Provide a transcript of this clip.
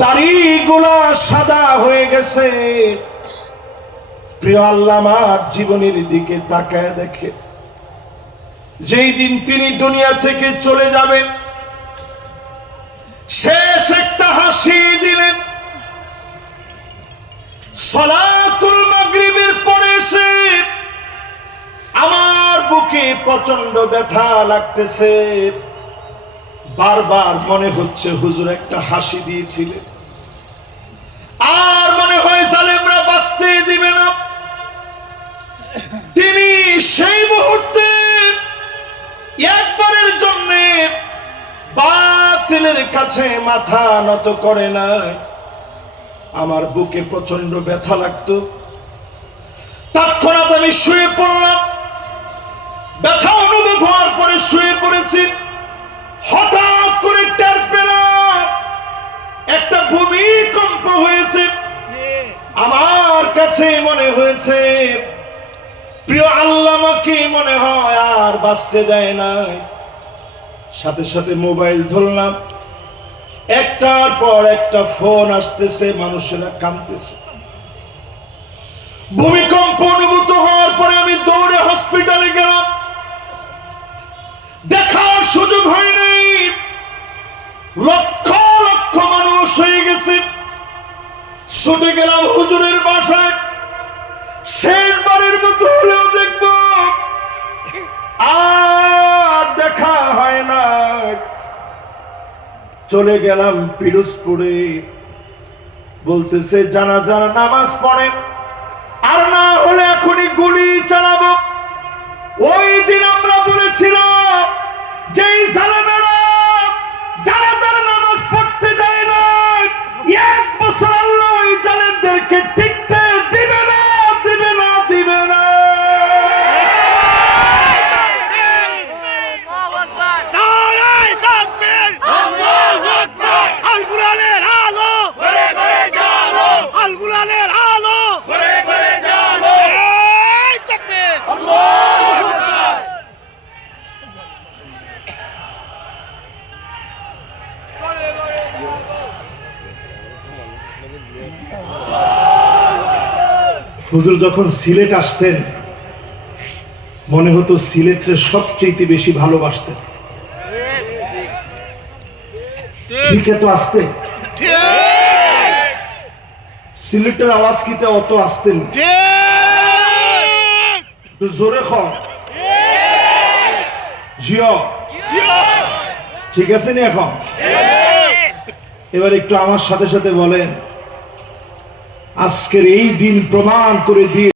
দাড়িগুলা সাদা হয়ে গেছে। প্রিয় আল্লাহ আমার জীবনের দিকে তাকায় দেখে। যেই দিন তিনি দুনিয়া থেকে চলে যাবেন, শেষ একটা হাসি দিলেন। সলাতুল মাগরিবের পরে এসে আমার বুকে প্রচণ্ড ব্যথা লাগতেছে। বারবার মনে হচ্ছে হুজুর একটা হাসি দিয়েছিলেন। আর মনে হয় জালেমরা বাঁচতে দিবে না। তিনি সেই মুহূর্তে একবারের জন্য বাতিলের কাছে মাথা নত করে নাই। আমার বুকে প্রচণ্ড ব্যথা লাগতো। তৎক্ষণাৎ আমি শুয়ে পড়লাম। কাছে মনে হয়েছে, প্রিয় আল্লামাকে মনে হয় আর বাঁচতে দেয় নাই? সাথে সাথে মোবাইল ধরলাম, একটার পর একটা ফোন আসতেছে, মানুষেরা কাঁদতেছে। ভূমিকম্প অনুভূত হওয়ার পরে আমি দৌড়ে হসপিটালে গেলাম। দেখার সুযোগ হয়নি লক্ষ ছুটে গেলাম হুজুরের বাসায়। শেষবারের মতো হলেও দেখব। আর দেখা হয় না। চলে গেলাম পিরোজপুরে। বলতেছে, জানাজার নামাজ পড়েন। জালেমদেরকে টিকতে দিবে না দিবে না দিবে না। নারায় হুজুর যখন সিলেট আসতেন, মনে হতো সিলেটকে সবচেয়ে বেশি ভালোবাসতেন। ঠিক তো আসতে সিলেটের আওয়াজ কিতে অত আসতেন জোরে খ জিও। ঠিক আছে নি এখন? এবার একটু আমার সাথে সাথে বলেন। আজকের এই দিন প্রমাণ করে দিয়ে